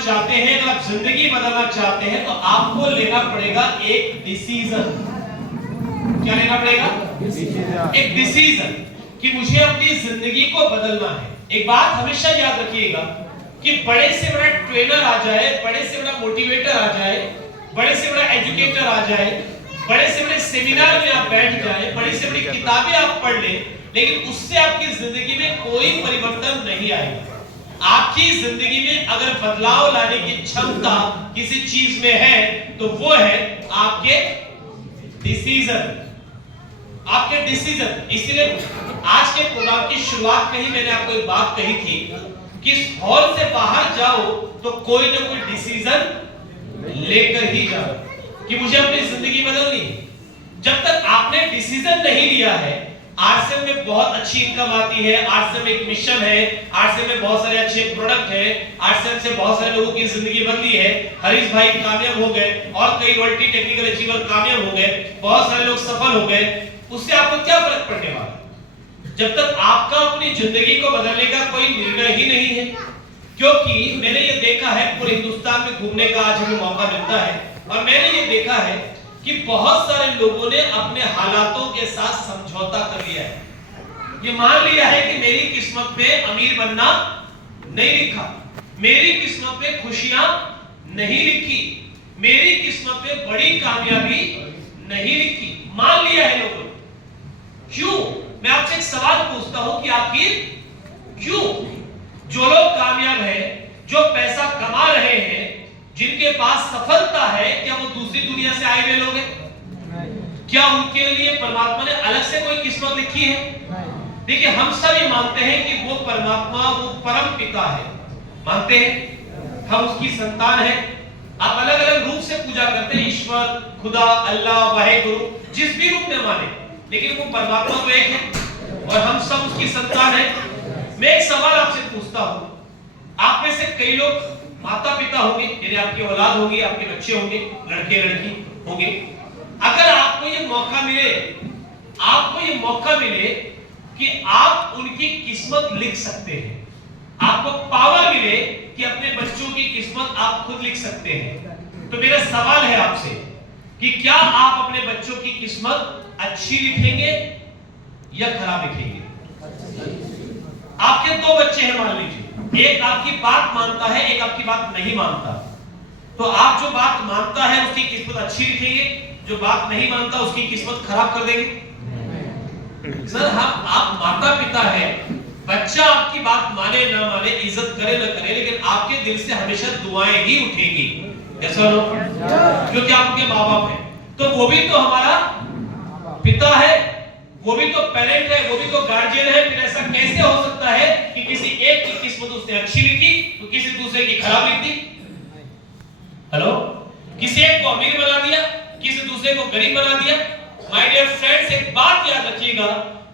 चाहते हैं, अगर आप जिंदगी बदलना चाहते हैं, तो आपको लेना पड़ेगा एक डिसीजन। क्या लेना पड़ेगा? एक डिसीजन कि मुझे अपनी जिंदगी को बदलना है। एक बात हमेशा याद रखिएगा कि बड़े से बड़ा ट्रेनर आ जाए, बड़े से बड़ा मोटिवेटर आ जाए, बड़े से बड़ा एजुकेटर आ जाए, बड़े से बड़े सेमिनार में आप बैठ जाए, बड़ी से बड़ी किताबें आप पढ़ लें, लेकिन उससे आपकी जिंदगी में कोई परिवर्तन नहीं आएगा। आपकी जिंदगी में अगर बदलाव लाने की क्षमता किसी चीज में है तो वो है आपके डिसीजन, आपके डिसीजन। इसलिए आज के प्रोग्राम की शुरुआत में ही मैंने आपको एक बात कही थी कि इस हॉल से बाहर जाओ तो कोई ना कोई डिसीजन लेकर ही जाओ कि मुझे अपनी जिंदगी बदलनी है। जब तक आपने डिसीजन नहीं लिया है, आरसीएम में बहुत अच्छी इनकम आती है, आरसीएम में एक मिशन है, आरसीएम में बहुत सारे अच्छे प्रोडक्ट हैं, आरसीएम से बहुत सारे लोगों की जिंदगी बदली है। हरीश भाई कामयाब हो गए और कई मल्टी टेक्निकल अचीवर कामयाब हो गए, बहुत सारे लोग सफल हो गए। उससे आपको क्या फर्क पड़ने वाला जब तक आपका अपनी जिंदगी को बदलने का कोई निर्णय ही नहीं है। क्योंकि मैंने ये देखा है, पूरे हिंदुस्तान में घूमने का आज हमें मौका मिलता है, और मैंने ये देखा है कि बहुत सारे लोगों ने अपने हालातों के साथ समझौता कर लिया है। ये मान लिया है कि मेरी किस्मत में अमीर बनना नहीं लिखा, मेरी किस्मत में खुशियां नहीं लिखी, मेरी किस्मत में बड़ी कामयाबी नहीं लिखी। मान लिया है लोगों ने। क्यों? मैं आपसे एक सवाल पूछता हूं कि आखिर क्यों? जो लोग कामयाब हैं, जो पैसा कमा रहे हैं, जिनके पास सफलता है, क्या वो दूसरी दुनिया से आए हुए लोग हैं? क्या उनके लिए परमात्मा ने अलग से कोई किस्मत लिखी है? देखिए, हम सब ये मानते हैं कि वो परमात्मा, वो परम पिता है, मानते हैं, हम उसकी संतान हैं। आप अलग अलग रूप से पूजा करते हैं, ईश्वर, खुदा, अल्लाह, वाहेगुरु, जिस भी रूप में माने, लेकिन वो परमात्मा तो एक है और हम सब उसकी संतान हैं। मैं एक सवाल आपसे पूछता हूं, आप में से कई लोग माता पिता होंगे, यानी आपकी औलाद होगी, आपके बच्चे होंगे, लड़के लड़की होंगे। अगर आपको ये मौका मिले, आपको ये मौका मिले कि आप उनकी किस्मत लिख सकते हैं, आपको पावर मिले कि अपने बच्चों की किस्मत आप खुद लिख सकते हैं, तो मेरा सवाल है आपसे कि क्या आप अपने बच्चों की किस्मत अच्छी लिखेंगे या खराब लिखेंगे? आपके दो बच्चे हैं, मान लीजिए, एक आपकी बात मानता है, एक आपकी बात नहीं मानता, तो आप जो बात मानता है उसकी किस्मत अच्छी लिखेंगे, जो बात नहीं मानता उसकी किस्मत खराब कर देंगे? सर, आप माता पिता है, बच्चा आपकी बात माने ना माने, इज्जत करे ना करे, लेकिन आपके दिल से हमेशा दुआएं ही उठेगी, ऐसा नो? क्योंकि आपके माँ बाप है, तो वो भी तो हमारा पिता है, वो भी तो पेरेंट है, वो भी तो गार्जियन है। फिर ऐसा कैसे हो सकता है कि किसी एक की किस्मत उसने अच्छी लिखी तो किसी दूसरे की खराब लिख दी? हेलो, किसी एक को अमीर बना दिया, किसी दूसरे को गरीब बना दिया। माय डियर फ्रेंड्स, एक बात याद रखिएगा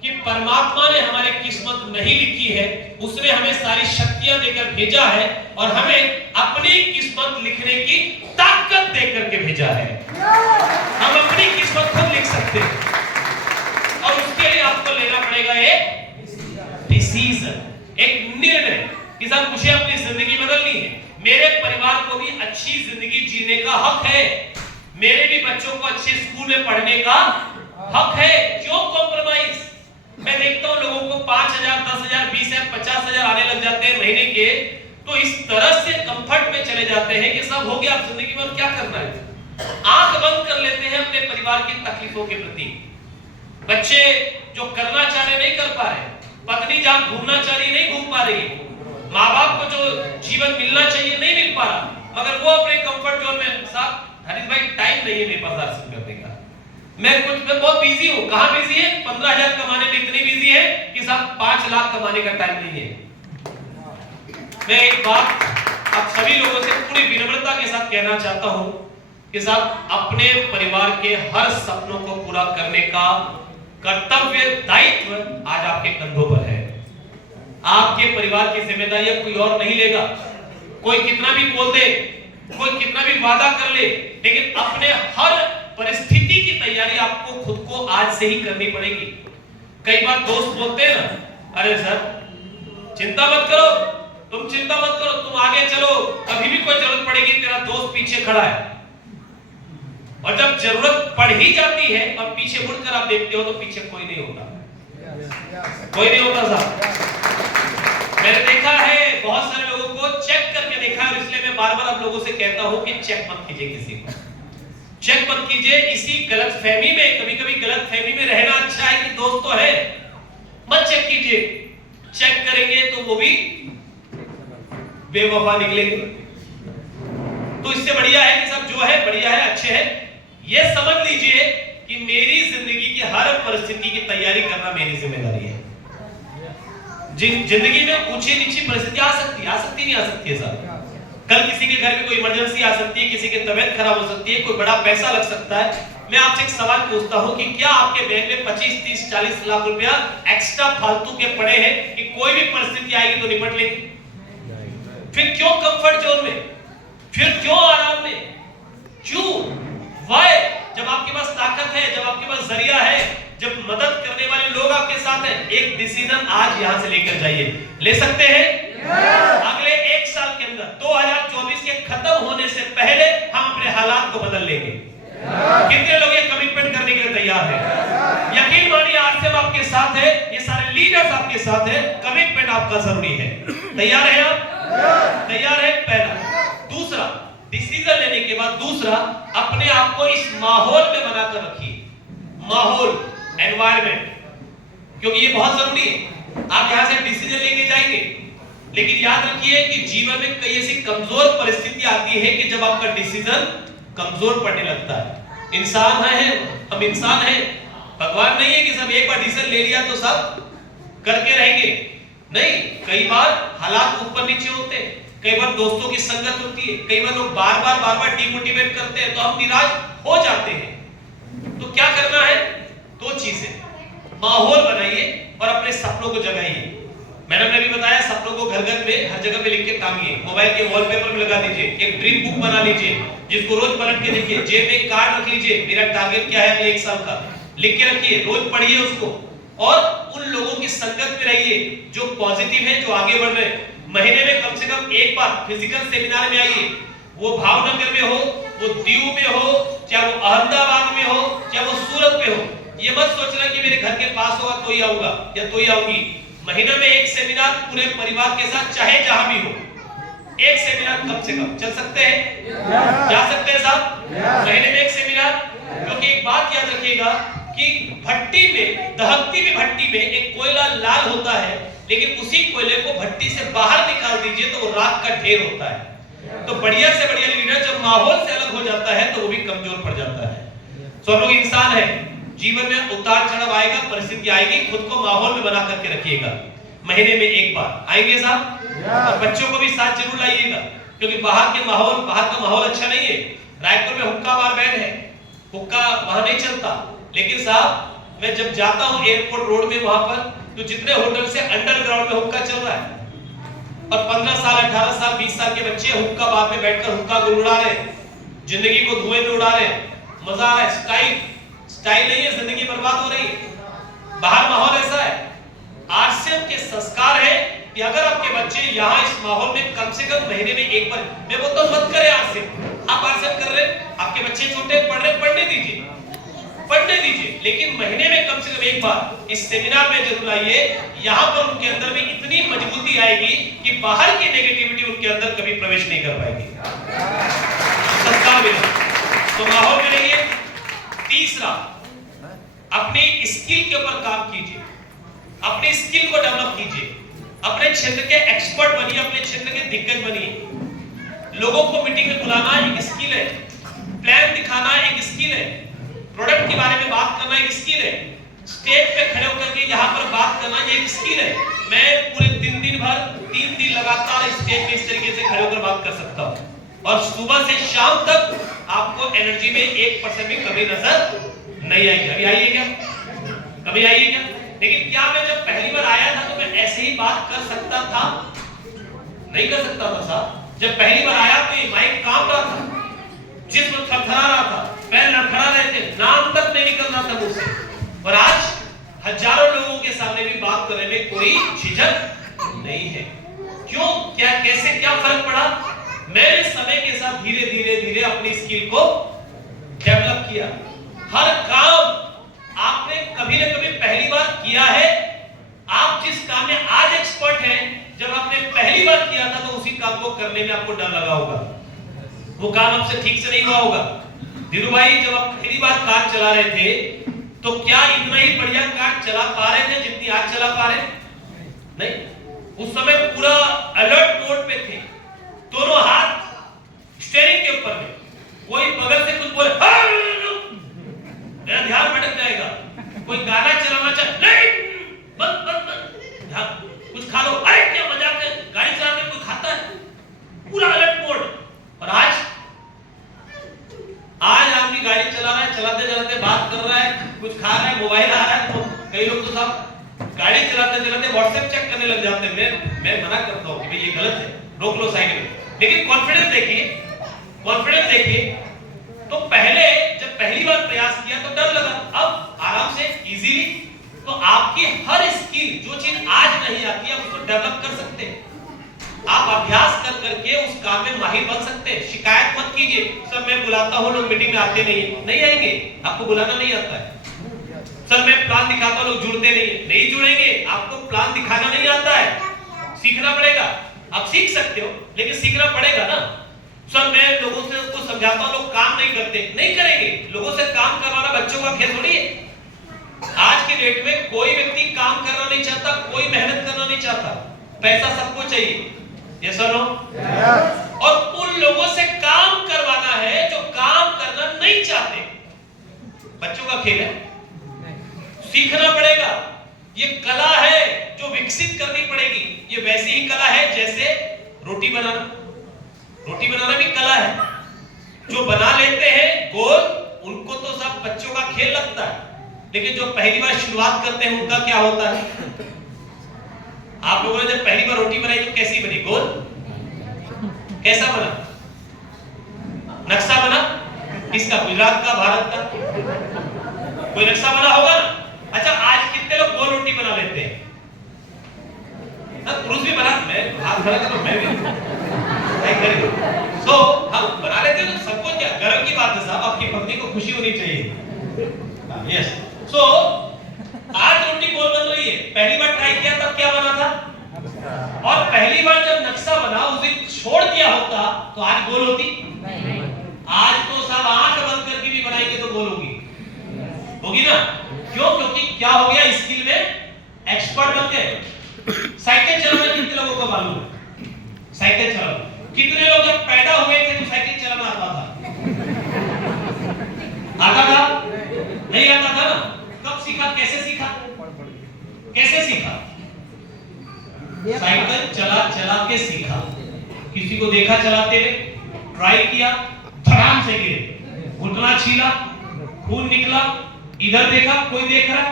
कि परमात्मा ने हमारी किस्मत नहीं लिखी है, उसने हमें सारी शक्तियां देकर भेजा है और हमें अपनी किस्मत लिखने की ताकत देकर के भेजा है। हम अपनी किस्मत खुद लिख सकते हैं और उसके लिए आपको लेना पड़ेगा एक डिसीजन, एक निर्णय कि साहब मुझे अपनी जिंदगी बदलनी है, मेरे परिवार को भी अच्छी जिंदगी जीने का हक है, मेरे भी बच्चों को अच्छे स्कूल में पढ़ने का हक है। क्यों कॉम्प्रोमाइज? मैं देखता हूं लोगों को 5,000, 10,000, 20,000, 50,000 आने लग जाते हैं महीने के, तो इस तरह से कंफर्ट में चले जाते हैं कि सब हो गया, अब जिंदगी में क्या करना है। आंख बंद कर लेते हैं अपने परिवार की तकलीफों के प्रति। बच्चे जो करना चाह रहे नहीं कर पा रहे, पत्नी जहां घूमना चाह रही नहीं घूम पा रही, माँ बाप को जो जीवन मिलना चाहिए नहीं मिल पा रहा, मगर वो अपने कंफर्ट जोन में, साहब हरीश भाई टाइम नहीं है मेरे पास दर्शन करने का, मैं बहुत बिजी हूँ। कहाँ बिजी है? 15,000 कमाने में इतनी बिजी है कि साहब 5 लाख कमाने का टाइम नहीं है। मैं एक बात आप सभी लोगों से पूरी विनम्रता के साथ कहना चाहता हूँ कि साहब अपने परिवार के हर सपनों को पूरा करने का कर्तव्य, दायित्व आज आपके कंधों पर है। आपके परिवार की जिम्मेदारियां कोई और नहीं लेगा। कोई कितना भी बोल दे, कोई कितना भी वादा कर ले, लेकिन अपने हर परिस्थिति की तैयारी आपको खुद को आज से ही करनी पड़ेगी। कई बार दोस्त बोलते हैं ना, अरे सर चिंता मत करो, तुम चिंता मत करो, तुम आगे चलो, कभी भी कोई जरूरत पड़ेगी तेरा दोस्त पीछे खड़ा है। और जब जरूरत पड़ ही जाती है और पीछे मुड़कर आप देखते हो तो पीछे कोई नहीं होता, कोई नहीं होता साहब। मैंने देखा है बहुत सारे लोगों को चेक करके देखा है, और इसलिए मैं बार-बार आप लोगों से कहता हूं कि चेक मत कीजिए, किसी को चेक मत कीजिए। इसी गलतफहमी में, कभी-कभी गलतफहमी में रहना अच्छा है कि दोस्त तो है, मत चेक कीजिए। चेक करेंगे तो वो भी बेवफा निकलेंगे। तो इससे बढ़िया है कि सब जो है बढ़िया है, अच्छे है। ये समझ लीजिए कि मेरी जिंदगी की हर परिस्थिति की तैयारी करना मेरी जिम्मेदारी है। जिंदगी में ऊंची नीची परिस्थिति आ सकती नहीं आ सकती है साहब। कल किसी के घर में कोई इमरजेंसी आ सकती है, किसी की तबीयत खराब हो सकती है, कोई बड़ा पैसा लग सकता है। मैं आपसे एक सवाल पूछता हूं कि क्या आपके बैंक में 25, 30, 40 लाख रुपया एक्स्ट्रा फालतू के पड़े हैं कि कोई भी परिस्थिति आएगी तो निपट लेंगे? फिर क्यों कंफर्ट जोन में, फिर क्यों आराम में, क्यों, वाई? जब आपके पास ताकत है, जब आपके पास जरिया है, जब मदद करने वाले लोग आपके साथ हैं, एक डिसीजन आज यहां से लेकर जाइए। ले सकते हैं? अगले 1 साल के अंदर 2024 के खत्म होने से पहले हम अपने हालात को बदल लेंगे। कितने लोग ये कमिटमेंट करने के लिए तैयार हैं? यकीन मानिए आज से हम आपके साथ हैं, ये सारे लीडर्स आपके साथ हैं। कमिटमेंट आपका जरूरी है। तैयार हैं आप? तैयार है? पहला। दूसरा, डिसीजन लेने के बाद दूसरा, अपने आप को इस माहौल में बनाकर रखिए। माहौल, एनवायरनमेंट, क्योंकि ये बहुत जरूरी है। आप यहां से डिसीजन लेके जाएंगे, लेकिन याद रखिए कि जीवन में कई ऐसी कमजोर परिस्थिति आती है कि जब आपका डिसीजन कमजोर पड़ने लगता है। इंसान है, हम इंसान हैं, भगवान नहीं है कि सब एक बार डिसीजन ले लिया तो सब करके रहेंगे। नहीं, कई बार हालात ऊपर नीचे होते हैं, कई बार दोस्तों की संगत होती है, कई बार लोग बार-बार डिमोटिवेट करते हैं तो हम निराश हो जाते हैं। तो क्या करना है? 2 चीजें, माहौल बनाइए और अपने सपनों को जगाइए। मैडम ने भी बताया, सपनों को घर-घर में हर जगह पे लिख के टांगिए, मोबाइल के वॉलपेपर में लगा दीजिए, एक ड्रीम बुक बना लीजिए जिसको रोज पलट के देखिए, जेब में एक कार्ड रख लीजिए, मेरा टारगेट क्या है अगले 1 साल का, लिख के रखिए, रोज पढ़िए उसको, और उन लोगों की संगत में रहिए जो पॉजिटिव है, जो आगे बढ़ रहे हैं। महीने में कम से कम एक बार फिजिकल सेमिनार में आइए, वो भावनगर में हो, वो दीव में हो, चाहे वो अहमदाबाद में हो, चाहे वो सूरत में हो। ये मत सोचना कि मेरे घर के पास होगा तो ही आऊंगा या तो ही आऊंगी। महीने में एक सेमिनार पूरे परिवार के साथ, चाहे जहां भी हो, एक सेमिनार कम से कम चल सकते हैं, जा सकते हैं साहब, महीने में एक सेमिनार। क्योंकि एक बात याद रखिएगा कि भट्टी में, दहकती हुई भट्टी में एक कोयला लाल होता है, लेकिन उसी कोयले को भट्टी से बाहर निकाल दीजिए तो वो राख का ढेर होता है। तो बढ़िया से बढ़िया लीडर जब माहौल से अलग हो जाता है तो वो भी कमजोर पड़ जाता है। सो हम लोग इंसान है, जीवन में उतार चढ़ाव आएगा, परिस्थिति आएगी, खुद को माहौल में बना करके रखिएगा। महीने में एक बार आएंगे साहब, और बच्चों को भी साथ जरूर लाइएगा, क्योंकि बाहर का माहौल अच्छा नहीं है। रायपुर में हुक्का बार बैन है, हुक्का वहां नहीं चलता, लेकिन साहब मैं जब जाता हूं एयरपोर्ट रोड में, वहां पर तो जितने होटल से अंडरग्राउंड में हुक्का चल रहा है, और 15 साल 18 साल 20 साल के बच्चे हुक्का बार में बैठकर हुक्का गुड़गुड़ा रहे, जिंदगी को धुएं में उड़ा रहे, मजा आ रहा है। स्टाइल नहीं है, जिंदगी बर्बाद हो रही है। बाहर माहौल ऐसा है। आरसीएम के संस्कार है कि अगर आपके बच्चे यहाँ इस माहौल में कम से कम महीने में एक बार, मैं बोलता हूं मत करें आरसीएम, आप आरसीएम कर रहे हैं, आपके बच्चे छोटे पढ़ रहे, पढ़ने दीजिए, लेकिन महीने में कम से कम एक बार इस सेमिनार में जरूर आइए। यहाँ पर उनके अंदर में इतनी मजबूती आएगी कि बाहर की नेगेटिविटी उनके अंदर कभी प्रवेश नहीं कर पाएगी। संस्कार मिले तो माहौल में रहिए। तीसरा, अपनी स्किल के ऊपर काम कीजिए, अपनी स्किल को डेवलप कीजिए, अपने क्षेत्र के एक्सपर्ट बनिए, अपने क्षेत्र के दिग्गज बनिए। लोगों को मीटिंग में बुलाना एक स्किल है, प्लान दिखाना एक स्किल है, प्रोडक्ट के बारे में बात करना एक स्किल है, स्टेज पे खड़े होकर के यहाँ पर बात करना ये एक स्किल है। मैं पूरे 3 दिन लगातार स्टेज पे इस तरीके से खड़े होकर बात कर सकता हूँ, और सुबह से शाम तक आपको एनर्जी में 1% भी कमी नजर नहीं आएगी। अभी आइए क्या? कभी आइए क्या? लेकिन क्या मैं जब पहली बार आया था तो मैं ऐसे ही बात कर सकता था? नहीं कर सकता था साहब। जब पहली बार आया तो ये माइक कांप रहा था, जिस्म थरथरा रहा था, पैर लड़खड़ा रहे थे, नाम तक नहीं निकल रहा था मुझसे। और आज हजारों लोगों के सामने भी बात करने में कोई झिझक नहीं है। क्यों, क्या, कैसे, क्या फर्क पड़ा? मैंने समय के साथ धीरे धीरे धीरे अपनी स्किल को डेवलप किया। हर काम आपने कभी ना कभी पहली बार किया है। आप जिस काम में आज एक्सपर्ट हैं, जब आपने पहली बार किया था तो उसी काम को करने में आपको डर लगा होगा, वो काम आपसे ठीक से नहीं हुआ होगा। धीरू भाई, जब आप पहली बार कार चला रहे थे तो क्या इतना ही बढ़िया कार चला पा रहे थे जितनी आज चला पा रहे? नहीं, उस समय पूरा अलर्ट मोड पे थे, दोनों हाथ स्टीयरिंग के ऊपर में। कोई बगल से कुछ बोले मेरा ध्यान भटक जाएगा, कोई गाना चलाना चाहे, नहीं बंद बंद बंद, कुछ खा लो, अरे क्या मजाक है, गाड़ी चलाने में कोई खाता है, पूरा अलर्ट मोड। और आज आदमी गाड़ी चला रहा है, चलाते चलाते बात कर रहा है, कुछ खा रहा है, मोबाइल आ रहा है, तो कई लोग तो सब गाड़ी चलाते चलाते व्हाट्सएप चेक करने लग जाते हैं। मैं मना करता हूँ कि भाई ये गलत है, रोक लो साइड में। लेकिन कॉन्फिडेंस देखिए, कॉन्फिडेंस देखिए। तो पहले जब पहली बार प्रयास किया तो डर लगा, अब आराम से इजीली। तो आपकी हर स्किल, जो चीज आज नहीं आती है, उसको डेवलप कर सकते हैं। आप अभ्यास कर करके उस काम में माहिर बन सकते हैं। शिकायत मत कीजिए, सर मैं बुलाता हूं लोग मीटिंग में आते नहीं आएंगे, आपको बुलाना नहीं आता है। सर मैं प्लान दिखाता हूं लोग जुड़ते नहीं जुड़ेंगे, आपको प्लान दिखाना नहीं आता है, सीखना पड़ेगा। आप सीख सकते हो लेकिन सीखना पड़ेगा ना। सर मैं लोगों से उसको समझाता हूं, लोग काम नहीं करते, नहीं करेंगे। लोगों से काम करवाना बच्चों का खेल थोड़ी है। आज के डेट में कोई व्यक्ति काम करना नहीं चाहता, कोई मेहनत करना नहीं चाहता, पैसा सबको चाहिए, यस और नो? और उन लोगों से काम करवाना है जो काम करना नहीं चाहते। बच्चों का खेल है, सीखना पड़ेगा। ये कला है जो विकसित करनी पड़ेगी। ये वैसी ही कला है जैसे रोटी बनाना। रोटी बनाना भी कला है। जो बना लेते हैं गोल, उनको तो सब बच्चों का खेल लगता है, लेकिन जो पहली बार शुरुआत करते हैं उनका क्या होता है? आप लोगों ने जब पहली बार रोटी बनाई तो कैसी बनी? गोल? कैसा बना? नक्शा बना? किसका? गुजरात का, भारत का? कोई नक्शा बना होगा ना। अच्छा, आज कितने लोग गोल रोटी बना लेते हैं? पुरुष भी बना, मैं हाथ खड़ा करो, मैं भी हम बना लेते हैं। तो सबको क्या गर्व की बात है साहब, आपकी पत्नी को खुशी होनी चाहिए। यस। सो आज रोटी गोल बन रही है, पहली बार ट्राई किया तब क्या बना था? और पहली बार जब नक्शा बना उस दिन छोड़ दिया होता तो आज गोल होती? आज तो सब आंख बंद करके भी बनाएंगे तो गोल होगी ना। क्यों? क्योंकि क्या हो गया, स्किल में एक्सपर्ट बन गए। साइकिल चलाना कितने लोगों को मालूम है? साइकिल चलाना कितने लोग जब पैदा हुए थे तो साइकिल चलाना आता था? आता था? नहीं आता था ना। कब सीखा? कैसे सीखा? कैसे सीखा? साइकिल चला चला के सीखा। किसी को देखा चलाते हुए, ट्राई किया, धड़ाम से गिरे, घुटना छीला, खून निकला, इधर देखा कोई देख रहा,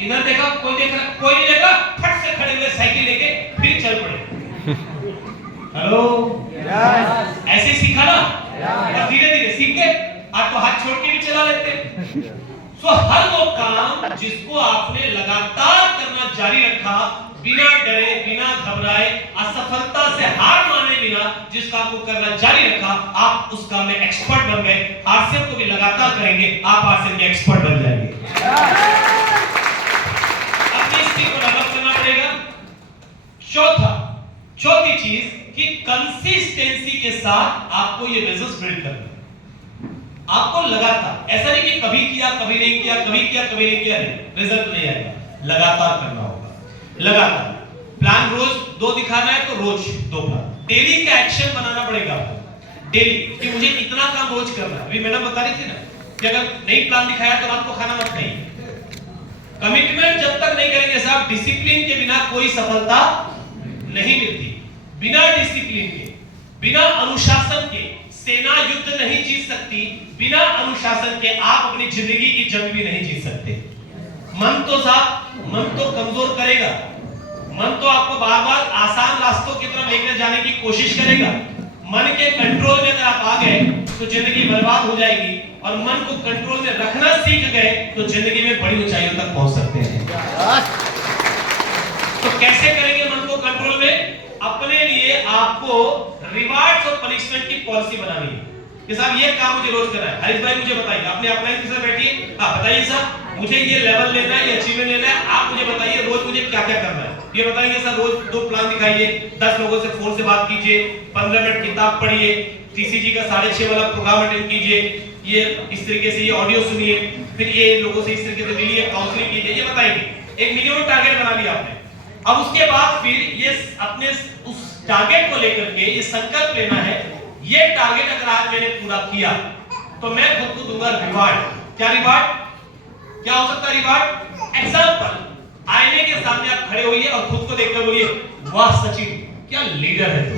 इधर देखा कोई देख रहा, कोई नहीं देख रहा, फट से खड़े हुए साइकिल लेके फिर चल पड़े। हेलो, ऐसे सीखा ना। और धीरे धीरे सीख के आप तो हाथ छोड़ के भी चला लेते। सो हर वो काम जिसको आपने लगातार करना जारी रखा, बिना डरे, बिना घबराए, असफलता से हार माने बिना जिस काम को करना जारी रखा, आप उस काम में एक्सपर्ट बन गए। आरसीएम को भी लगातार करेंगे, आप आरसीएम के एक्सपर्ट बन जाएंगे। अपनी स्किल को डेवलप करना पड़ेगा। चौथी चीज कि कंसिस्टेंसी के साथ आपको ये बिजनेस बिल्ड करना है। आपको लगातार, ऐसा नहीं कि कभी किया कभी नहीं किया, कभी किया कभी नहीं किया, रिजल्ट नहीं आएगा। लगातार करना होगा, लगातार। प्लान रोज 2 दिखाना है तो रोज 2 प्लान। डेली का एक्शन बनाना पड़ेगा आपको, डेली, कि मुझे इतना काम रोज करना है। अभी मैडम बता रही थी ना कि अगर नहीं प्लान दिखाया तो रात को खाना मत खाइए। कमिटमेंट जब तक नहीं करेंगे साहब, डिसिप्लिन के बिना कोई सफलता नहीं मिलती। बिना डिसिप्लिन के, बिना अनुशासन के सेना युद्ध नहीं जीत सकती। बिना अनुशासन के आप अपनी जिंदगी की जंग भी नहीं जीत सकते। मन तो कमजोर करेगा। मन तो आपको बार बार आसान रास्तों की तरफ लेकर जाने की कोशिश करेगा। मन के कंट्रोल में अगर आप आ गए तो जिंदगी बर्बाद हो जाएगी, और मन को कंट्रोल में रखना सीख गए तो जिंदगी में बड़ी ऊंचाइयों तक पहुंच सकते हैं। तो कैसे करेंगे मन को कंट्रोल में? अपने लिए आपको रिवार्ड्स और पनिशमेंट की पॉलिसी बनानी है कि साहब ये काम मुझे रोज करना है। हरीश भाई मुझे बताइए, अपने अप्लाइंस के साथ बैठिए, बताइए साहब मुझे ये लेवल लेना है, ये अचीवमेंट लेना है, आप मुझे बताइए रोज मुझे क्या क्या करना है। ये बताएंगे सर रोज 2 प्लान दिखाइए, 10 लोगों से फोन से बात कीजिए, 15 मिनट किताब पढ़िए, टीसीजी का 6:30 वाला प्रोग्राम अटेंड कीजिए, ये इस तरीके से ये ऑडियो सुनिए, फिर ये लोगों से इस तरीके से मिलिए, काउंसलिंग कीजिए, ये बताएंगे। एक मिनिमम टारगेट बना लिया आपने। अब उसके बाद फिर ये अपने उस टारगेट को लेकर के ये संकल्प लेना है, ये टारगेट अगर आज मैंने पूरा किया तो मैं खुद को दूंगा रिवार्ड। क्या रिवार्ड? क्या हो सकता है रिवार्ड? एग्जांपल, आईने के सामने आप खड़े होइए और खुद को देखकर बोलिए, वाह सचिन क्या लीडर है तू।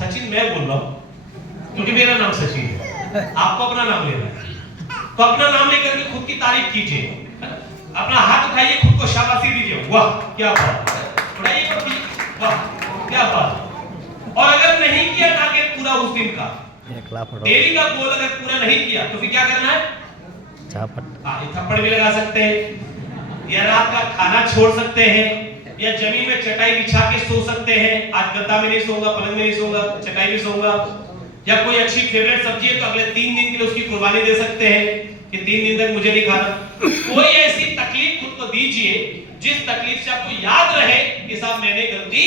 सचिन मैं बोल रहा हूं क्योंकि मेरा नाम सचिन है, आपको अपना नाम लेना है, तो अपना नाम लेकर के खुद की तारीफ कीजिए, अपना हाथ उठाइए, खुद को शाबाशी दीजिए, वाह क्या बात, उठाइए खुद, वाह क्या बात। और अगर नहीं किया टारगेट पूरा उस दिन का, डेली का गोल अगर पूरा नहीं किया तो फिर क्या करना है? थप्पड़ भी लगा सकते हैं, या रात का खाना छोड़ सकते हैं, या जमीन में चटाई बिछा के सो सकते हैं। आज गद्दा में नहीं सोऊंगा, पलंग में नहीं सोऊंगा, चटाई में सोऊंगा। या कोई अच्छी फेवरेट सब्जी है तो अगले 3 दिन के लिए उसकी कुर्बानी दे सकते हैं कि 3 दिन तक मुझे नहीं खाना। कोई ऐसी तकलीफ खुद को दीजिए जिस तकलीफ से आपको याद रहे कि साहब मैंने गलती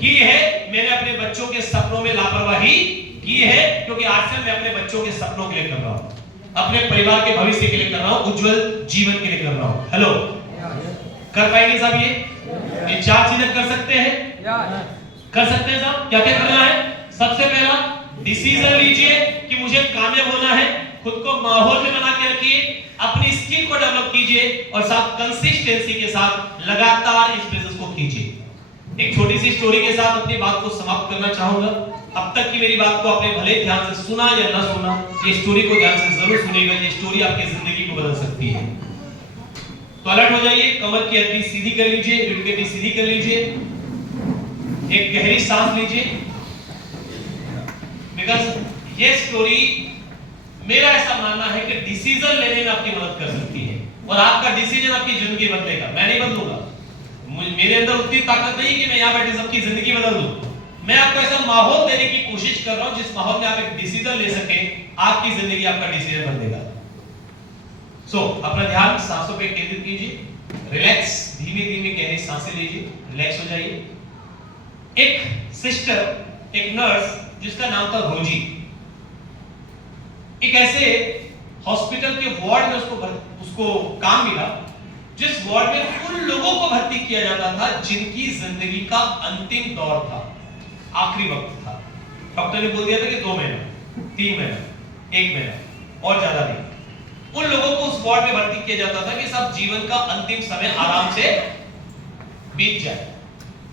की है, मैंने अपने बच्चों के सपनों में लापरवाही की है, क्योंकि आज से मैं अपने बच्चों के सपनों के लिए कर रहा हूं, अपने परिवार के भविष्य के लिए कर रहा हूं, उज्जवल जीवन के लिए कर रहा हूं। हेलो, कर पाएंगे साहब? ये 4 चीजें कर सकते हैं, कर सकते हैं साहब। क्या क्या करना है? सबसे पहला डिसीजन लीजिए कि मुझे कामयाब होना है, खुद को माहौल में बना के रखिए, अपनी स्किल को डेवलप कीजिए और साथ कंसिस्टेंसी के साथ लगातार इस बिजनेस को कीजिए। एक छोटी सी स्टोरी के साथ अपनी बात को समाप्त करना चाहूंगा। अब तक की मेरी बात को आपने भले ध्यान से सुना या ना सुना, ये स्टोरी को ध्यान से जरूर सुनिएगा, ये स्टोरी आपकी जिंदगी को बदल सकती है। तो अलर्ट हो जाइए, कमर की हड्डी सीधी कर लीजिए, रीढ़ की हड्डी सीधी कर लीजिए, एक गहरी सांस लीजिए, बिकॉज़ ये स्टोरी मेरा ऐसा मानना है कि डिसीजन लेने में आपकी मदद कर सकती है और आपका डिसीजन आपकी जिंदगी बदलेगा। मैं नहीं बदलूंगा, मेरे अंदर उतनी ताकत नहीं कि मैं यहाँ बैठे सबकी जिंदगी बदल दूं। मैं आपको ऐसा माहौल देने की कोशिश कर रहा हूं जिस माहौल में आप एक डिसीजन ले सके, आपकी जिंदगी आपका डिसीजन बदलेगा। अपना ध्यान सांसों पे केंद्रित कीजिए, रिलैक्स, धीमी धीमी गहरी सांसें लीजिए, रिलैक्स हो जाइए। एक सिस्टर, एक नर्स जिसका नाम था रोजी, एक ऐसे हॉस्पिटल के वार्ड में उसको काम मिला जिस वार्ड में उन लोगों को भर्ती किया जाता था जिनकी जिंदगी का अंतिम दौर था, आखिरी वक्त था। डॉक्टर ने बोल दिया था कि 2 महीना, 3 महीना, 1 महीना और ज्यादा नहीं। उन लोगों को उस वार्ड में भर्ती किया जाता था कि सब जीवन का अंतिम समय आराम से बीत जाए,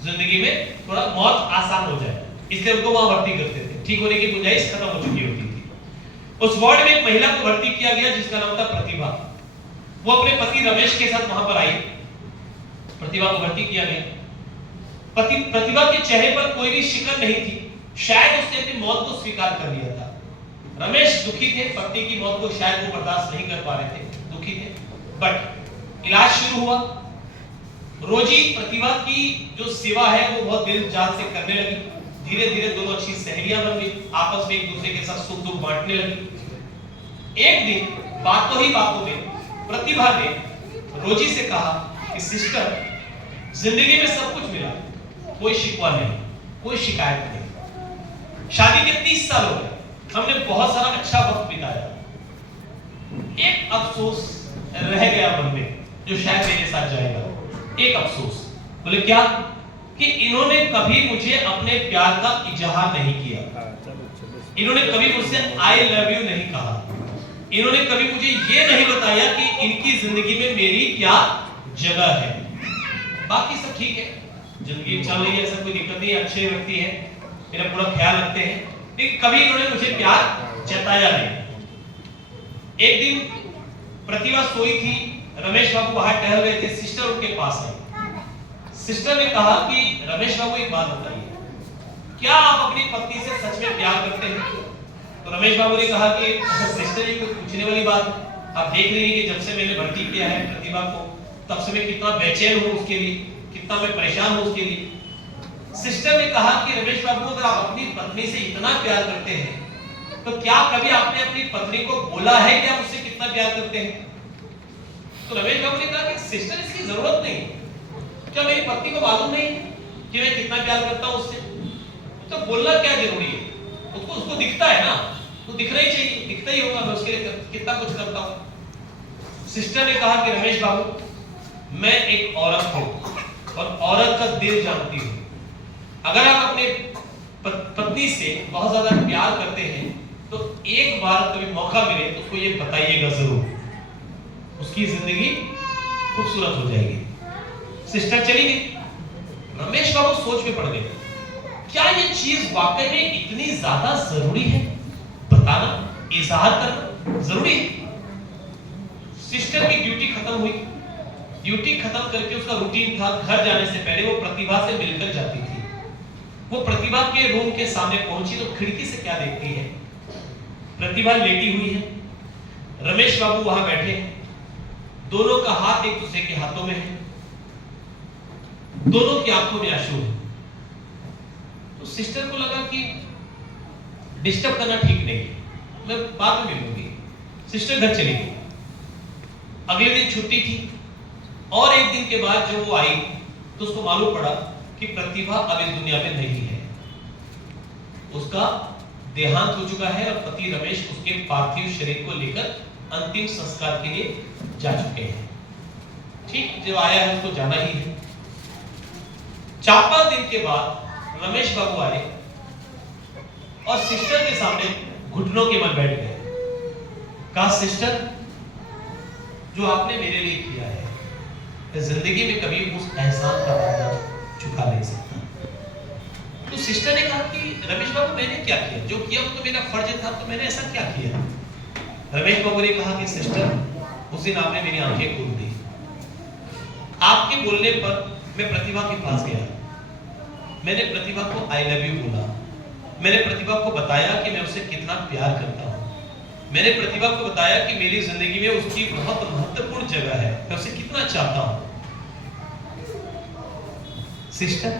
जिंदगी में थोड़ा मौत आसान हो जाए, इसलिए उनको वहां भर्ती करते थे। ठीक होने की गुंजाइश खत्म हो चुकी होती थी। उस वार्ड में एक महिला को भर्ती किया गया जिसका नाम था प्रतिभा। वो अपने पति रमेश के साथ वहां पर आई, प्रतिभा को भर्ती किया गया। प्रतिभा के चेहरे पर कोई भी शिकन नहीं थी, शायद उसने अपनी मौत को स्वीकार कर लिया था। रमेश दुखी थे, पत्नी की मौत को शायद वो बर्दाश्त नहीं कर पा रहे थे, दुखी थे। बट इलाज शुरू हुआ, रोजी प्रतिभा की जो सेवा है वो बहुत दिल जान से करने लगी। धीरे धीरे दोनों अच्छी सहेलियां बन गई, आपस में एक दूसरे के साथ सुख दुख बांटने लगी। एक दिन बातों ही बातों में प्रतिभा ने रोजी से कहा कि सिस्टर, जिंदगी में सब कुछ मिला, कोई शिकवा नहीं, कोई शिकायत नहीं, शादी के 30 साल हो गए, हमने बहुत सारा अच्छा वक्त बिताया, एक अफसोस रह गया मन में जो शायद मेरे साथ जाएगा। एक अफसोस, बोले क्या? कि इन्होंने कभी मुझे अपने प्यार का इजहार नहीं किया, इन्होंने कभी मुझसे आई लव यू नहीं कहा, इन्होंने कभी मुझे ये नहीं बताया कि इनकी जिंदगी में मेरी क्या जगह है। बाकी सब ठीक है, जिंदगी चल रही है, ऐसा कोई दिक्कत नहीं, अच्छे व्यक्ति हैं, मेरा पूरा ख्याल रखते हैं, लेकिन कभी इन्होंने मुझे प्यार जताया नहीं। एक दिन प्रतिभा सोई थी, रमेश बाबू बाहर टहल रहे थे, सिस्टर उनके पास आई। सिस्टर ने कहा कि रमेश बाबू एक बात बताइए, क्या आप अपनी पत्नी से सच में प्यार करते हैं? तो रमेश बाबू ने कहा कि सिस्टर, ये कोई पूछने वाली बात, आप देख रही हैं कि जब से मैंने भर्ती किया है प्रतिभा को, तब से मैं कितना बेचैन हूं उसके लिए, कितना मैं परेशान हूं उसके लिए। सिस्टर ने कहा कि रमेश बाबू, अगर आप अपनी पत्नी से इतना प्यार करते हैं तो क्या कभी आपने अपनी पत्नी को बोला है कि आप उससे कितना प्यार करते हैं? तो रमेश बाबू ने कहा कि सिस्टर, इसकी जरूरत नहीं, क्या मेरी पत्नी को मालूम नहीं कि मैं कितना प्यार करता हूं उससे? तो बोलना क्या जरूरी है? उसको दिखता है ना, तो दिखना ही चाहिए, दिखता ही होगा मैं उसके लिए कितना कुछ करता हूं। सिस्टर ने कहा कि रमेश बाबू, मैं एक औरत हूं और औरत का दिल जानती हूं। अगर आप अपने पत्नी से बहुत ज्यादा प्यार करते हैं तो एक बार कभी मौका मिले तो उसको ये बताइएगा जरूर, उसकी जिंदगी खूबसूरत हो जाएगी। सिस्टर चली गई। रमेश बाबू सोच में पड़ गए, क्या ये चीज वाकई में इतनी ज्यादा जरूरी है? बताना, इजहार करना जरूरी है? सिस्टर की ड्यूटी खत्म हुई। ड्यूटी खत्म करके उसका रूटीन था, घर जाने से पहले वो प्रतिभा से मिलकर जाती थी। वो प्रतिभा के रूम के सामने पहुंची तो खिड़की से क्या देखती है? प्रतिभा लेटी हुई है, रमेश बाबू वहां बैठे हैं, दोनों का हाथ एक दूसरे के हाथों में है, दोनों की आंखों में आंसू है। तो सिस्टर को लगा कि डिस्टर्ब करना ठीक नहीं है, मैं बाद में मिलूंगी। सिस्टर घर चली गई। अगले दिन छुट्टी थी और एक दिन के बाद जब वो आई तो उसको मालूम पड़ा कि प्रतिभा अब इस दुनिया में नहीं है, उसका देहांत हो चुका है और पति रमेश उसके पार्थिव शरीर को लेकर अंतिम संस्कार के लिए जा चुके हैं। ठीक, जो आया है उसको जाना ही है। 4-5 दिन के बाद रमेश बाबू आए और सिस्टर के सामने घुटनों के बल बैठ गए। कहा, सिस्टर, जो आपने मेरे लिए किया है, मैं जिंदगी में कभी उस एहसान का बदला चुका नहीं सकता। तो सिस्टर ने कहा कि रमेश बाबू, मैंने क्या किया? जो किया वो तो मेरा फर्ज था, तो मैंने ऐसा क्या किया? रमेश बाबू ने कहा कि सिस्टर, उस दिन आपने मेरी आंखें खोल दी। आपके बोलने पर मैं प्रतिभा के पास गया, मैंने प्रतिभा को आई लव यू बोला, मैंने प्रतिभा को बताया कि मैं उससे कितना प्यार करता हूं, मैंने प्रतिभा को बताया कि मेरी जिंदगी में उसकी बहुत महत्वपूर्ण जगह है, मैं उसे कितना चाहता हूं। सिस्टर,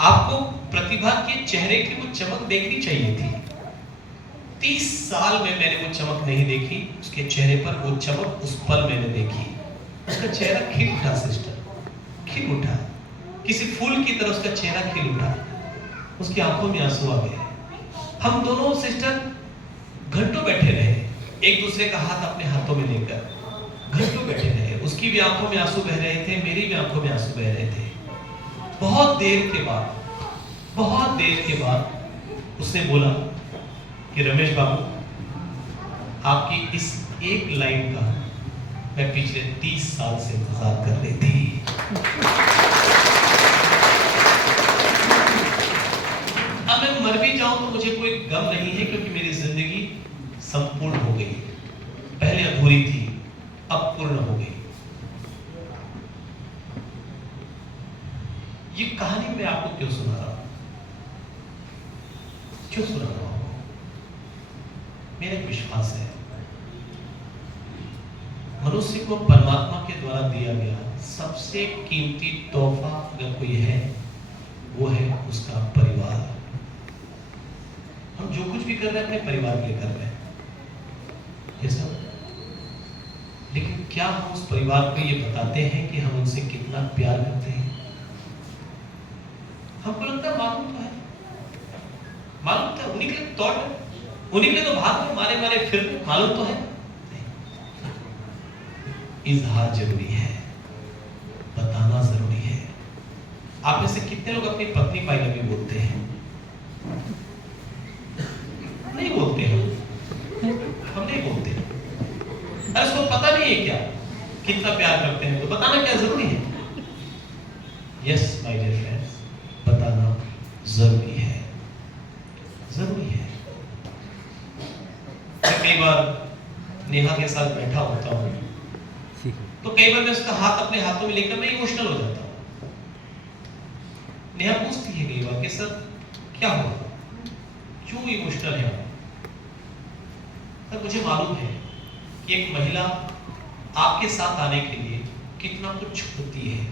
आपको प्रतिभा के चेहरे की वो चमक देखनी चाहिए थी। 30 साल में मैंने वो चमक नहीं देखी, उसके चेहरे पर वो चमक उस पल मैंने देखी। उसका चेहरा खिल उठा सिस्टर, खिल उठा, किसी फूल की तरह उसका चेहरा खिल उठा, उसकी आंखों में आंसू आ गए। हम दोनों सिस्टर घंटों बैठे रहे, एक दूसरे का हाथ अपने हाथों में लेकर घंटों बैठे रहे। उसकी भी आंखों में आंसू बह रहे थे, मेरी भी आंखों में आंसू बह रहे थे। बहुत देर के बाद उसने बोला कि रमेश बाबू, आपकी इस एक लाइन का मैं पिछले 30 साल से इंतजार कर रही थी। अब मैं मर भी जाऊं तो मुझे कोई गम नहीं है, क्योंकि मेरी जिंदगी संपूर्ण हो गई। पहले अधूरी थी, अब पूर्ण हो गई। ये कहानी मैं आपको क्यों सुना रहा हूं? क्यों सुना रहा हूं? मेरा विश्वास है, मनुष्य को परमात्मा के द्वारा दिया गया सबसे कीमती तोहफा अगर कोई है, वो है उसका परिवार। हम जो कुछ भी कर रहे हैं अपने परिवार के लिए कर रहे हैं, ये सब। लेकिन क्या हम उस परिवार को ये बताते हैं कि हम उनसे कितना प्यार करते हैं? हमको लगता है मालूम तो है, मालूम था, उन्हीं के लिए तोड़, उन्हीं के लिए तो भाग में मारे मारे फिर, मालूम तो है। इजहार जरूरी है, बताना जरूरी है। आप में से कितने लोग अपनी पत्नी को आई लव यू बोलते हैं? नहीं बोलते हम नहीं बोलते। अरे उसको पता नहीं है क्या कितना प्यार करते हैं, तो बताना क्या जरूरी है? यस माय डियर फ्रेंड्स, बताना जरूरी है, जरूरी है। कई बार नेहा के साथ बैठा होता हूँ तो कई बार मैं उसका हाथ अपने हाथों में लेकर मैं इमोशनल हो जाता हूँ। नेहा पूछती है कई बार कि सर क्या हुआ, क्यों इमोशनल है? सर मुझे मालूम है कि एक महिला आपके साथ आने के लिए कितना कुछ छोड़ती है,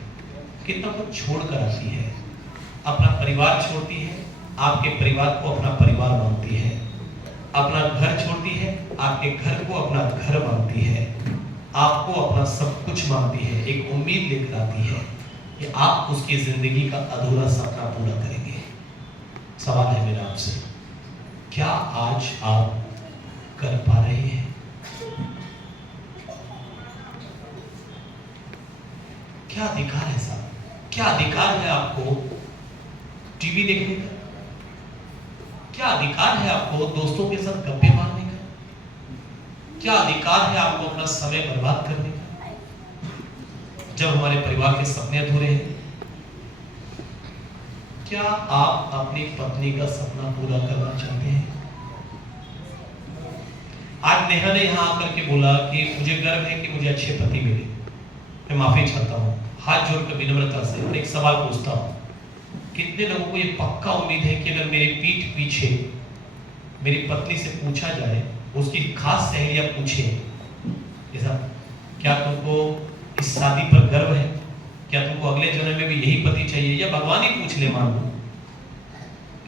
कितना कुछ छोड़ कर आती है। अपना परिवार छोड़ती है, आपके परिवार को अपना परिवार मानती है। अपना घर छोड़ती है, आपके घर को अपना घर मानती है। आपको अपना सब कुछ मानती है। एक उम्मीद लेकर आती है कि आप उसकी जिंदगी का अधूरा सपना पूरा करेंगे। सवाल है मेरा आपसे, क्या आज आप कर पा रहे हैं? क्या अधिकार है साहब? क्या अधिकार है आपको टीवी देखने का? क्या अधिकार है आपको दोस्तों के साथ गप्पे मारने का? क्या अधिकार है आपको अपना समय बर्बाद करने का जब हमारे परिवार के सपने अधूरे हैं? क्या आप अपनी पत्नी का सपना पूरा करना चाहते हैं? आज नेहा ने यहां आकर के बोला कि मुझे गर्व है कि मुझे अच्छे पति मिले। मैं माफी चाहता हूं, हाथ जोड़कर विनम्रता से और एक सवाल पूछता हूं, कितने लोगों को ये पक्का उम्मीद है कि अगर मेरी पीठ पीछे मेरी पत्नी से पूछा जाए, उसकी खास सहेलियां पूछे, ऐसा क्या तुमको इस शादी पर गर्व है? क्या तुमको अगले जन्म में भी यही पति चाहिए? या भगवान ही पूछ ले मान लो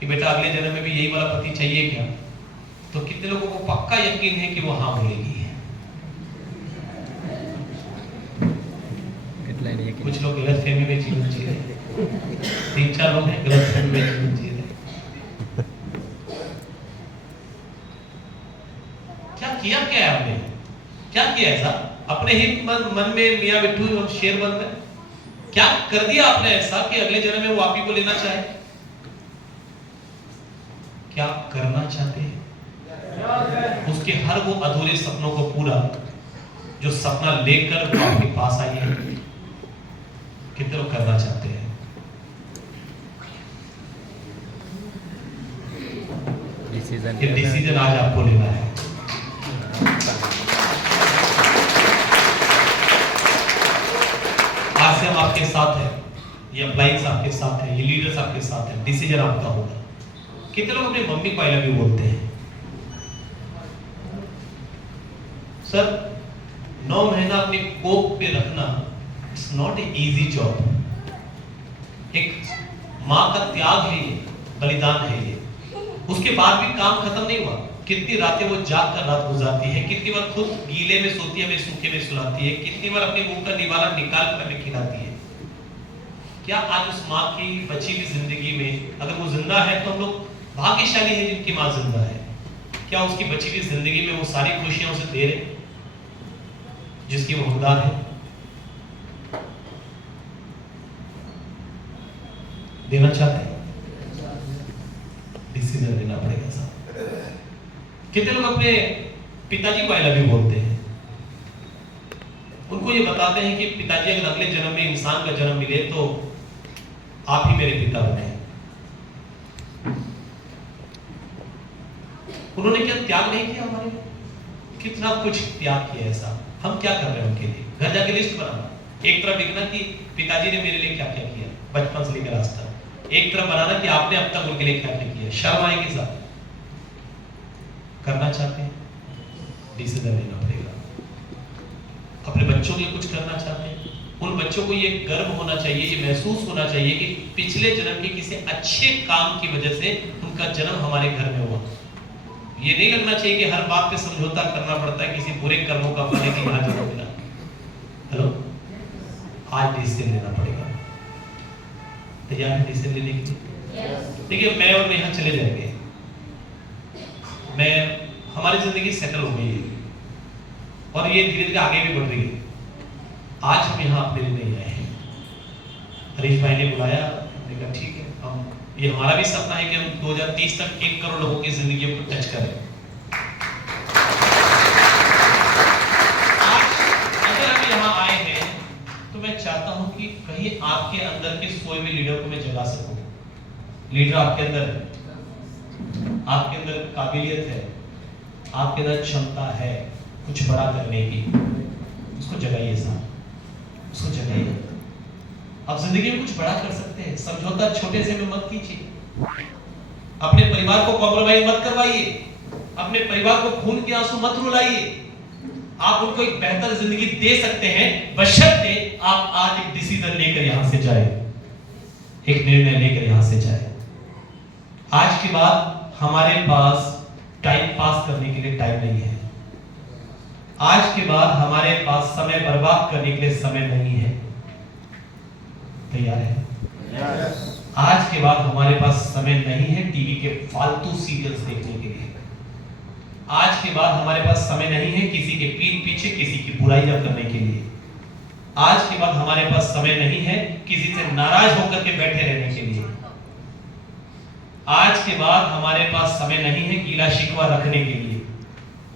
कि बेटा अगले जन्म में भी यही वाला पति चाहिए क्या? तो कितने लोगों को पक्का यकीन है कि वो हाँ बोलेगी? कुछ लोग गलत फहमी में जीवन जी रहे, 3-4 लोग हैं गलत फहमी में जीवन जी रहे। क्या किया क्या है आपने? क्या किया ऐसा? अपने ही मन में मियां बिट्टू और शेर बन गए। क्या कर दिया आपने ऐसा कि अगले जन्म में वो आप ही को लेना चाहे? क्या करना चाहते हैं? उसके हर वो अधूरे सपनों को पूरा, जो सपना लेकर वो आपके पास आई है, कितने लोग करना चाहते हैं? ये डिसीजन आज आपको लेना है। आज से हम आपके साथ हैं, ये अप्लायंस आपके साथ है, ये लीडर्स आपके साथ है। डिसीजन आपका होगा। कितने लोग अपने मम्मी को आई लव यू बोलते हैं? सर 9 महीना अपनी कोख पे रखना it's not a easy job. एक माँ का त्याग है ये, बलिदान है ये। उसके बाद भी काम खत्म नहीं हुआ। कितनी रातें वो जाग कर रात गुजारती है, कितनी बार खुद गीले में सोती है, हमें सूखे में सुलाती है, कितनी बार अपने मुंह का निवाला निकाल कर हमें खिलाती है। क्या आज उस माँ की बची हुई जिंदगी में, अगर वो जिंदा है तो हम लोग भाग्यशाली हैं जिनकी माँ जिंदा है, क्या उसकी बची हुई जिंदगी में वो सारी खुशियां उसे दे रहे जिसकी वो हकदार है? देना चाहते हैं? डिसीजन लेना पड़ेगा साहब। कितने लोग अपने पिताजी को आई लव यू बोलते हैं? उनको ये बताते हैं कि पिताजी अगर अगले जन्म में इंसान का जन्म मिले तो आप ही मेरे पिता बने। उन्होंने क्या त्याग नहीं किया हमारे लिए? कितना कुछ त्याग किया है साहब। हम क्या कर रहे हैं उनके लिए? घर जाके लिस्ट बनाना, एक तरफ लिखना कि पिताजी ने मेरे लिए क्या क्या किया बचपन से लेकर आज तक, एक तरफ बनाना कि आपने अब तक उनके लिए क्या क्या किया। शर्म आएगी साहब? करना चाहते हैं? डिसीजन लेना पड़ेगा। अपने बच्चों के लिए कुछ करना चाहते हैं? उन बच्चों को ये गर्व होना चाहिए, ये महसूस होना चाहिए कि पिछले जन्म के किसी अच्छे काम की वजह से उनका जन्म हमारे घर में हुआ। ये नहीं लगना चाहिए कि हर बात पे समझौता करना पड़ता है किसी बुरे कर्मों का फल कि यहाँ जन्म मिला। हेलो, आज डिसीजन लेना पड़ेगा। तैयार है डिसीजन लेने के लिए? देखिए, मैं और नेहा चले जाएंगे। हमारी जिंदगी सेटल हो गई है और ये धीरे धीरे आगे भी बढ़ रही है। आज हम यहाँ अपने लिए नहीं आए हैं। हरीश भाई ने बुलाया, हमने कहा ठीक है, हम ये हमारा भी सपना है कि हम 2030 तक 1 करोड़ लोगों की जिंदगी को टच करें। आज अगर हम यहाँ आए हैं तो मैं चाहता हूं कि कहीं आपके अंदर के सोए हुए लीडर को मैं जगा सकूं। लीडर आपके अंदर है, आपके अंदर काबिलियत है, आपके अंदर क्षमता है कुछ बड़ा करने की। उसको जगाइए साहब, उसको जगाइए। आप जिंदगी में कुछ बड़ा कर सकते हैं। समझौता छोटे से में मत कीजिए। अपने परिवार को कॉम्प्रोमाइज मत करवाइए। अपने परिवार को खून के आंसू मत रुलाइए। आप उनको एक बेहतर जिंदगी दे सकते हैं बशर्ते आप आज एक डिसीजन लेकर यहां से जाए, एक निर्णय लेकर यहां से जाए। आज के बाद हमारे पास टाइम पास करने के लिए टाइम नहीं है। आज के बाद हमारे पास समय बर्बाद करने के लिए समय नहीं है। तैयार है? आज के बाद हमारे पास समय नहीं है टीवी के फालतू सीरियल्स देखने के लिए। आज के बाद हमारे पास समय नहीं है किसी के पीठ पीछे किसी की बुराइयां करने के लिए। आज के बाद हमारे पास समय नहीं है किसी से नाराज होकर के बैठे रहने के लिए। आज के बाद हमारे पास समय नहीं है गीला शिकवा रखने के लिए।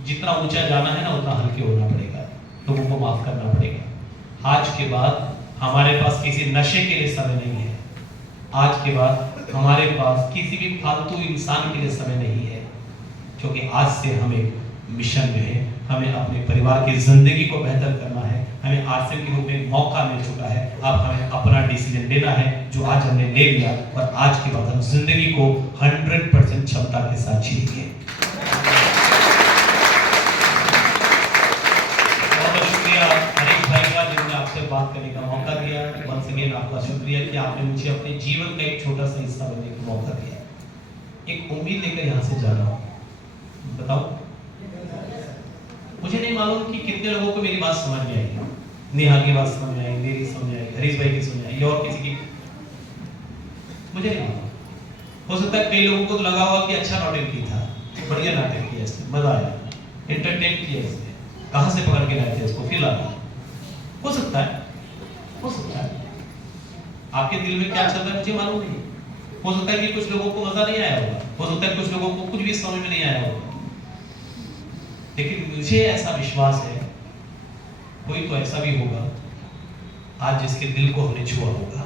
जितना ऊंचा जाना है ना उतना हल्के होना पड़ेगा, लोगों को माफ करना पड़ेगा। आज के बाद हमारे पास किसी नशे के लिए समय नहीं है। आज के बाद हमारे पास किसी भी फालतू इंसान के लिए समय नहीं है, क्योंकि आज से हमें मिशन में है, हमें अपने परिवार की जिंदगी को बेहतर करना है। हमें आरसीएम के रूप में मौका मिल चुका है। अब हमें अपना डिसीजन लेना है जो आज हमने ले लिया, और आज के बाद हम जिंदगी को 100% क्षमता के साथ जिएंगे। बहुत शुक्रिया हरीश भाई का जिन्होंने आपसे बात करने का मौका दिया। वंस अगेन आपका शुक्रिया कि आपने मुझे अपने जीवन का एक छोटा सा हिस्सा बनने का मौका दिया। एक उम्मीद लेकर यहाँ से जा रहा हूँ। बताओ, मुझे नहीं मालूम कि कितने लोगों को मेरी बात समझ में आई। नेहा की बात समझ में आई, मेरी समझ में आई, हरीश भाई की समझ में आई, और किसी की मुझे नहीं मालूम। हो सकता है कई लोगों को तो लगा होगा कि अच्छा नाटक की था, बढ़िया नाटक किया इसने, मजा आया, एंटरटेन किया इसने, कहां से पकड़ के लाए थे इसको, फिर लाया। हो सकता है, हो सकता है आपके दिल में क्या चल रहा है मुझे मालूम नहीं। हो सकता है कि कुछ लोगों को मजा नहीं आया होगा, हो सकता है कुछ लोगों को कुछ भी समझ में नहीं आया होगा, लेकिन मुझे ऐसा विश्वास है कोई तो ऐसा भी होगा आज जिसके दिल को हमने छुआ होगा।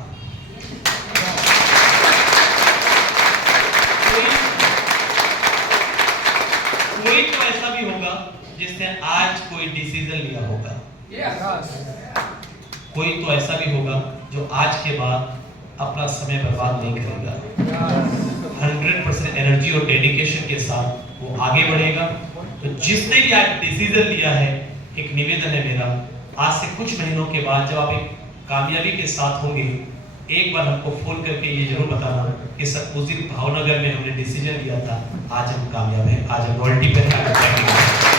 कोई तो ऐसा भी होगा जिसने आज कोई डिसीजन लिया होगा। कोई तो ऐसा भी होगा जो आज के बाद अपना समय बर्बाद नहीं करेगा। 100% एनर्जी और डेडिकेशन के साथ वो आगे बढ़ेगा। तो जिसने भी आज डिसीजन लिया है, एक निवेदन है मेरा, आज से कुछ महीनों के बाद जब आप एक कामयाबी के साथ होंगे, एक बार हमको फोन करके ये जरूर बताना कि सर उस दिन भावनगर में हमने डिसीजन लिया था, आज हम कामयाब हैं, आज हम रॉयल्टी पे हैं।